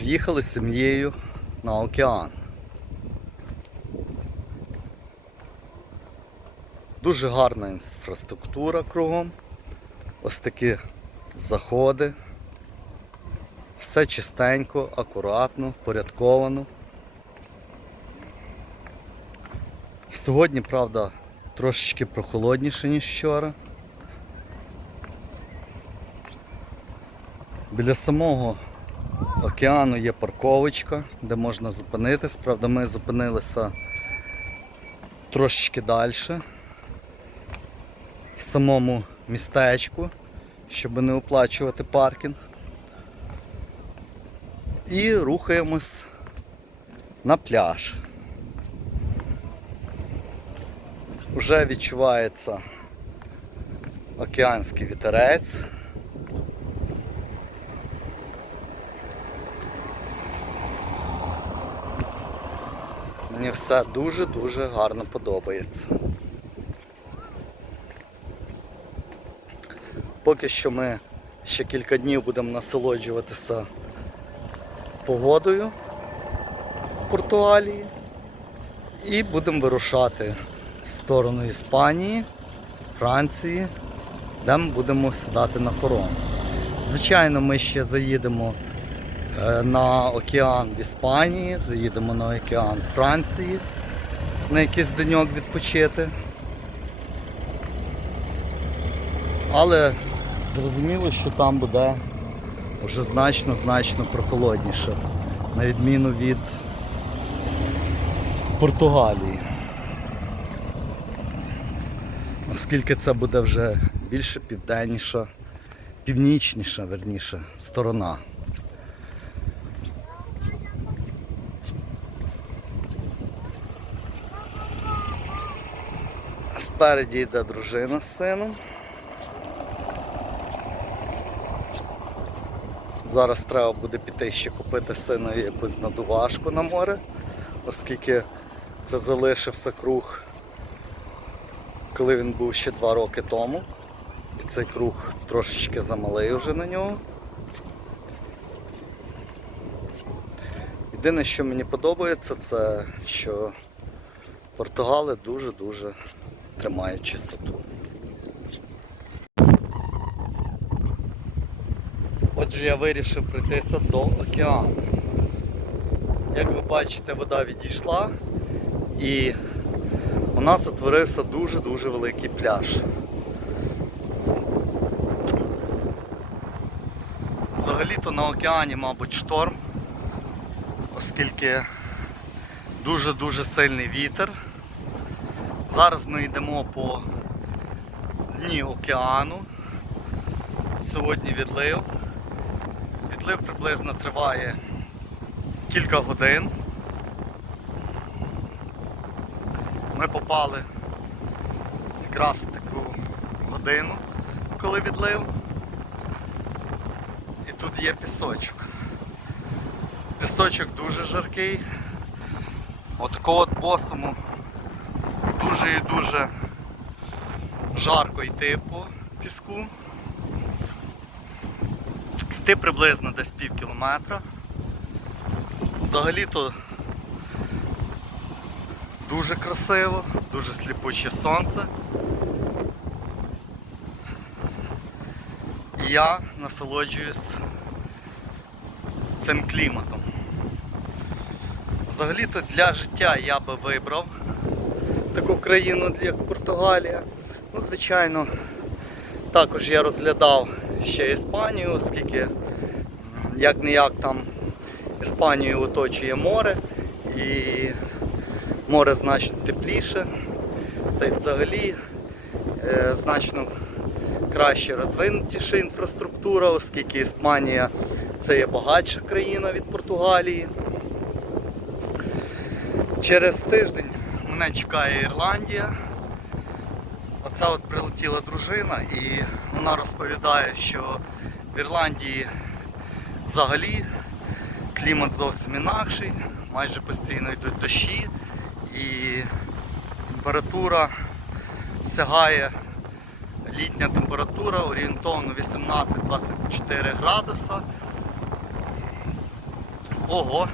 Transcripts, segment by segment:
Приїхали з сім'єю на океан. Дуже гарна інфраструктура кругом. Ось такі заходи. Все чистенько, акуратно, впорядковано. Сьогодні, правда, трошечки прохолодніше, ніж вчора. Біля самого океану є парковочка, де можна зупинитись. Правда, ми зупинилися трошечки далі, в самому містечку, щоб не оплачувати паркінг. І рухаємось на пляж. Вже відчувається океанський вітерець. Мені все дуже-дуже гарно подобається. Поки що ми ще кілька днів будемо насолоджуватися погодою в Португалії і будемо вирушати в сторону Іспанії, Франції, де ми будемо сідати на паром. Звичайно, ми ще заїдемо на океан в Іспанії, заїдемо на океан Франції на якийсь деньок відпочити. Але зрозуміло, що там буде вже значно-значно прохолодніше, на відміну від Португалії. Оскільки це буде вже більше південніша, північніша, верніше, сторона. Спереді йде дружина з сином. Зараз треба буде піти ще купити сину якусь надувашку на море, оскільки це залишився круг, коли він був ще два роки тому. І цей круг трошечки замалий вже на нього. Єдине, що мені подобається, це що Португали дуже-дуже тримають чистоту. Отже, я вирішив пройтися до океану. Як ви бачите, вода відійшла і у нас утворився дуже-дуже великий пляж. Взагалі-то на океані, мабуть, шторм, оскільки дуже-дуже сильний вітер. Зараз ми йдемо по дні океану. Сьогодні відлив. Відлив приблизно триває кілька годин. Ми попали якраз таку годину, коли відлив. І тут є пісочок. Пісочок дуже жаркий. Отако от босому дуже і дуже жарко йти по піску. Йти приблизно десь пів кілометра. Взагалі-то дуже красиво, дуже сліпуче сонце. І я насолоджуюсь цим кліматом. Взагалі-то для життя я би вибрав таку країну, як Португалія. Ну, звичайно, також я розглядав ще Іспанію, оскільки як не як там Іспанію оточує море і море значно тепліше, та й взагалі е, значно краще розвинутіша інфраструктура, оскільки Іспанія це є багатша країна від Португалії. Через тиждень мене чекає Ірландія. Оце от прилетіла дружина і вона розповідає, що в Ірландії взагалі клімат зовсім інакший, майже постійно йдуть дощі і температура сягає літня температура орієнтовно 18-24 градуса. Ого,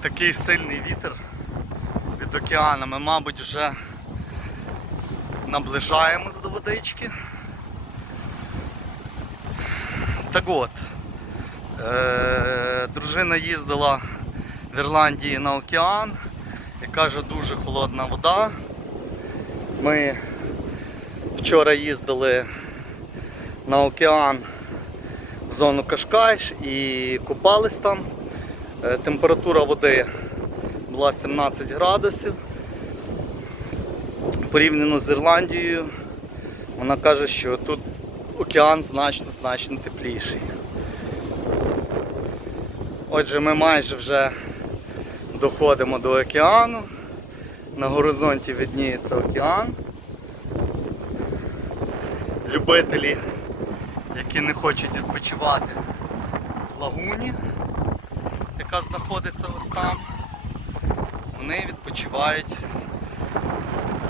такий сильний вітер від океану. Мабуть, вже наближаємось до водички. Так от, е- дружина їздила в Ірландії на океан і каже, дуже холодна вода. Ми вчора їздили на океан в зону Кашкайш і купались там. Е, Температура води була 17 градусів. Порівняно з Ірландією, вона каже, що тут океан значно-значно тепліший. Отже, ми майже вже доходимо до океану. На горизонті видніється океан. Любителі, які не хочуть відпочивати в лагуні, яка знаходиться ось там, вони відпочивають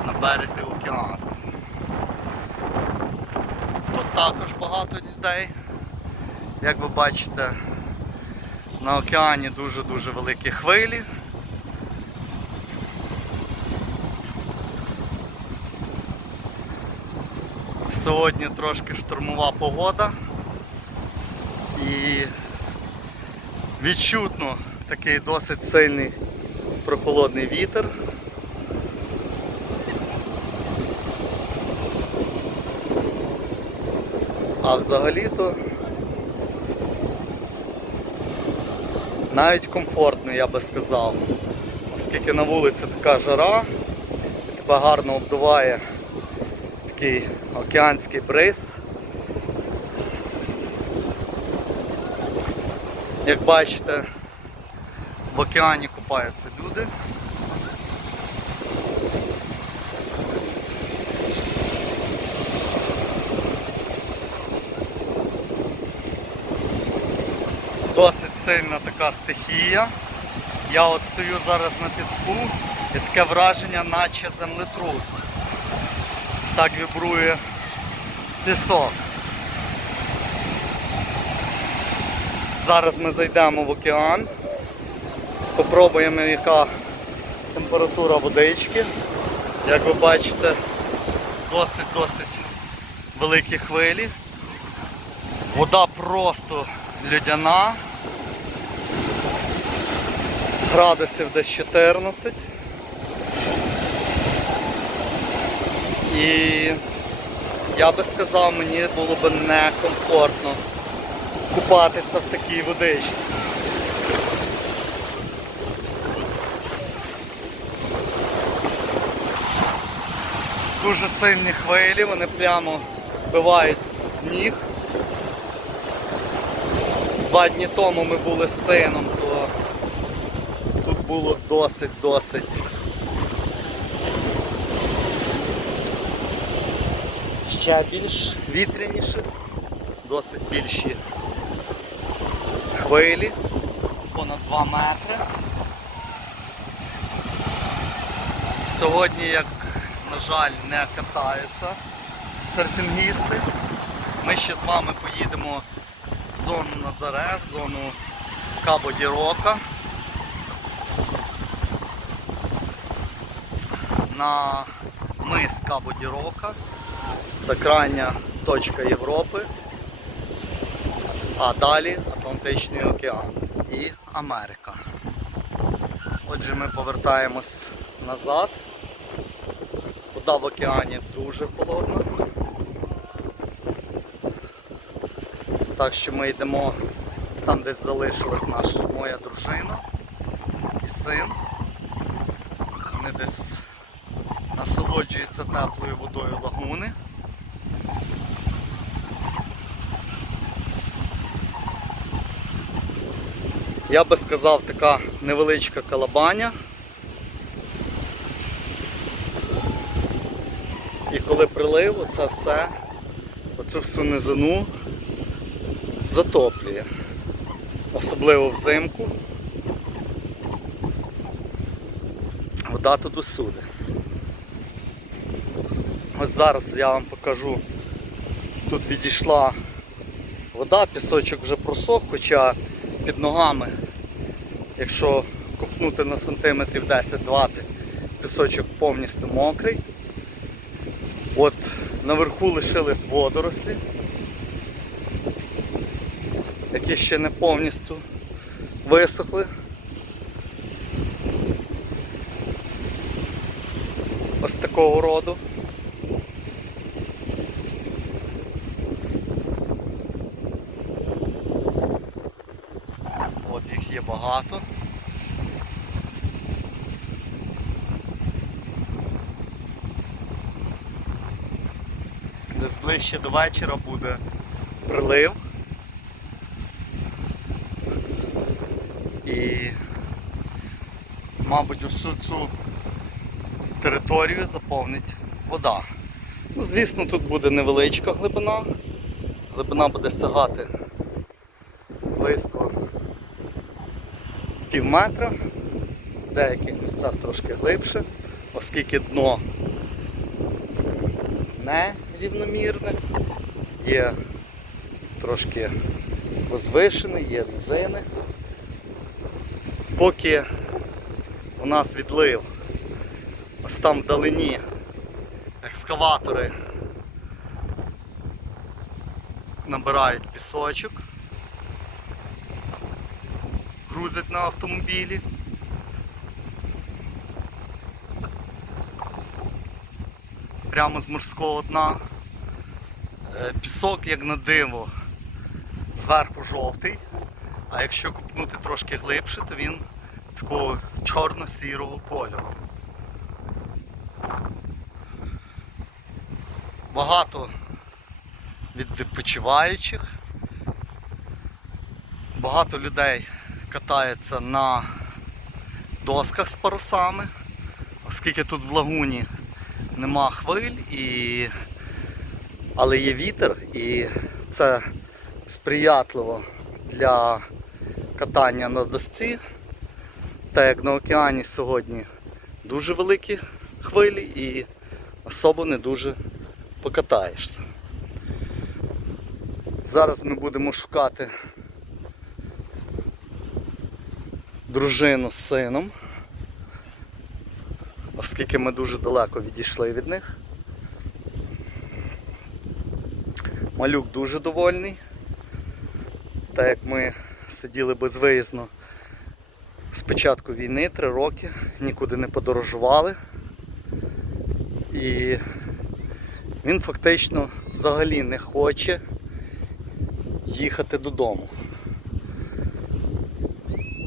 на березі океану. Тут також багато людей. Як ви бачите, на океані дуже-дуже великі хвилі. Сьогодні трошки штурмова погода і відчутно такий досить сильний прохолодний вітер. А взагалі-то навіть комфортно, я би сказав. Оскільки на вулиці така жара, тебе гарно обдуває такий океанський бриз. Як бачите, в океані купаються люди. Досить сильна така стихія. Я от стою зараз на піску і таке враження, наче землетрус. Так вібрує пісок. Зараз ми зайдемо в океан, попробуємо, яка температура водички. Як ви бачите, досить-досить великі хвилі. Вода просто льодяна. Градусів десь 14. І я би сказав, мені було б некомфортно купатися в такій водичці. Дуже сильні хвилі, вони прямо збивають з ніг. Два дні тому ми були з сином, то тут було досить-досить. Ще більш вітряніше, досить більші хвилі, понад 2 метри. Сьогодні, як на жаль, не катаються серфінгісти. Ми ще з вами поїдемо в зону Назаре, в зону Кабо Дірока. На мис Кабо Дірока. Це крайня точка Європи. А далі Атлантичний океан і Америка. Отже, ми повертаємось назад. Вода в океані дуже холодна. Так що ми йдемо там, десь залишилась наша моя дружина і син. Вони десь насолоджуються теплою водою лагуни. Я би сказав, така невеличка калабаня. Коли прилив, оце все, оцю всю низину затоплює. Особливо взимку. Вода тут усюди. Ось зараз я вам покажу. Тут відійшла вода, пісочок вже просох, хоча під ногами Якщо копнути на сантиметрів 10-20, пісочок повністю мокрий. Наверху лишились водорослі, які ще не повністю висохли. Ось такого роду. От їх є багато. Десь ближче до вечора буде прилив. І, мабуть, усю цю територію заповнить вода. Ну, звісно, тут буде невеличка глибина. Глибина буде сягати близько пів метра, в деяких місцях трошки глибше, оскільки дно не рівномірне, є трошки возвишене, є низини. Поки у нас відлив ось там вдалині екскаватори набирають пісочок, грузять на автомобілі. Прямо з морського дна. Е, Пісок, як на диво, зверху жовтий, а якщо купнути трошки глибше, то він такого чорно-сірого кольору. Багато від відпочиваючих. Багато людей катається на досках з парусами, оскільки тут в лагуні нема хвиль, і... але є вітер і це сприятливо для катання на досці. Так як на океані сьогодні дуже великі хвилі і особо не дуже покатаєшся. Зараз ми будемо шукати дружину з сином, оскільки ми дуже далеко відійшли від них. Малюк дуже довольний, так як ми сиділи безвиїзно з початку війни, три роки, нікуди не подорожували. І він фактично взагалі не хоче їхати додому.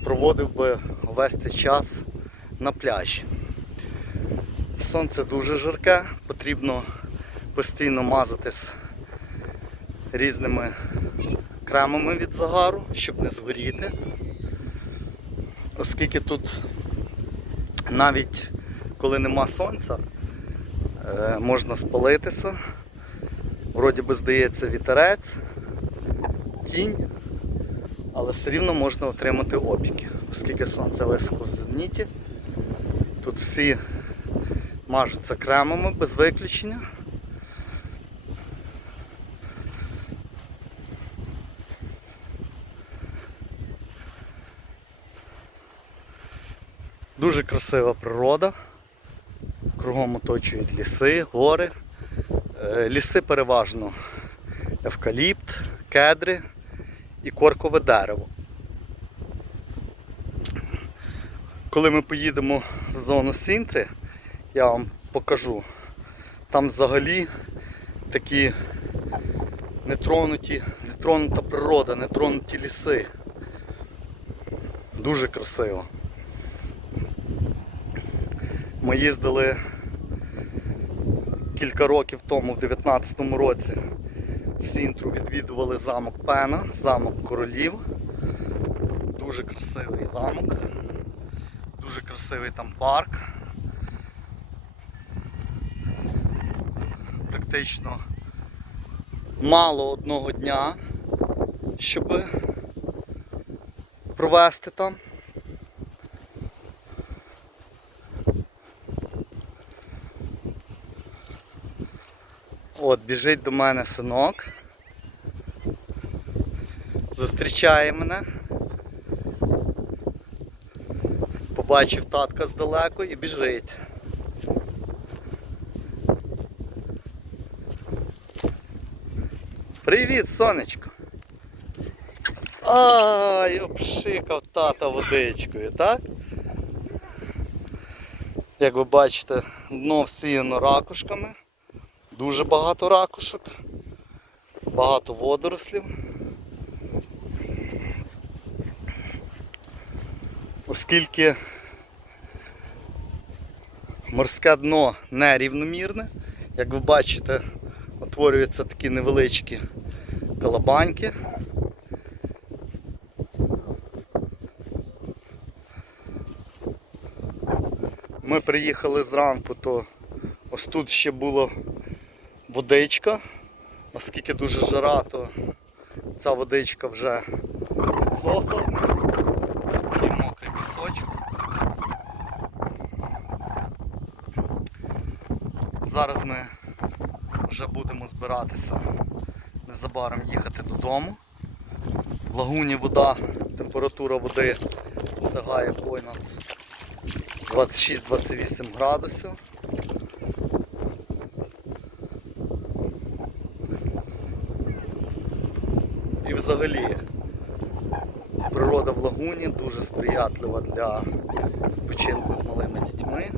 Проводив би весь цей час на пляжі. Сонце дуже жарке, потрібно постійно мазатись різними кремами від загару, щоб не згоріти. Оскільки тут навіть коли нема сонця, е, можна спалитися. Вроді би здається вітерець, тінь, але все рівно можна отримати опіки, оскільки сонце високо в зеніті. Тут всі мажуться кремами без виключення. Дуже красива природа. Кругом оточують ліси, гори. Е, Ліси переважно евкаліпт, кедри і коркове дерево. Коли ми поїдемо в зону Сінтри, я вам покажу. Там взагалі такі нетронуті, нетронута природа, нетронуті ліси. Дуже красиво. Ми їздили кілька років тому, в 19-му році, в Сінтру відвідували замок Пена, замок королів. Дуже красивий замок. Дуже красивий там парк. Практично мало одного дня, щоб провести там. От, біжить до мене синок. Зустрічає мене. Побачив татка здалеку і біжить. Привіт, сонечко. Ай, обшикав тата водичкою, так? Як ви бачите, дно всіяно ракушками. Дуже багато ракушок, багато водорослів. Оскільки морське дно нерівномірне, як ви бачите, утворюються такі невеличкі колобаньки. Ми приїхали зранку, то ось тут ще була водичка, оскільки дуже жара, то ця водичка вже підсохла. Такий мокрий пісочок. Зараз ми вже будемо збиратися незабаром їхати додому. В лагуні вода, температура води сягає понад 26-28 градусів. Взагалі природа в лагуні дуже сприятлива для відпочинку з малими дітьми.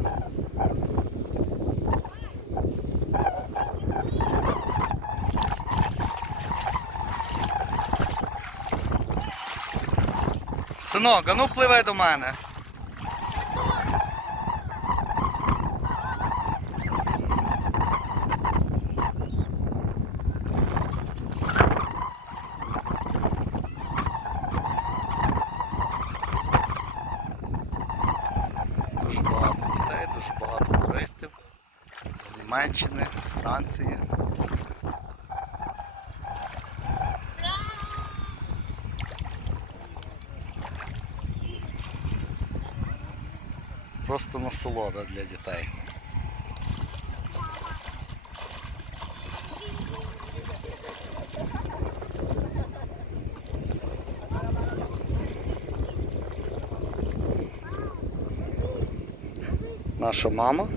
Синок, а ну пливе до мене. Німеччини, з Франції. Просто насолода для дітей. Наша мама.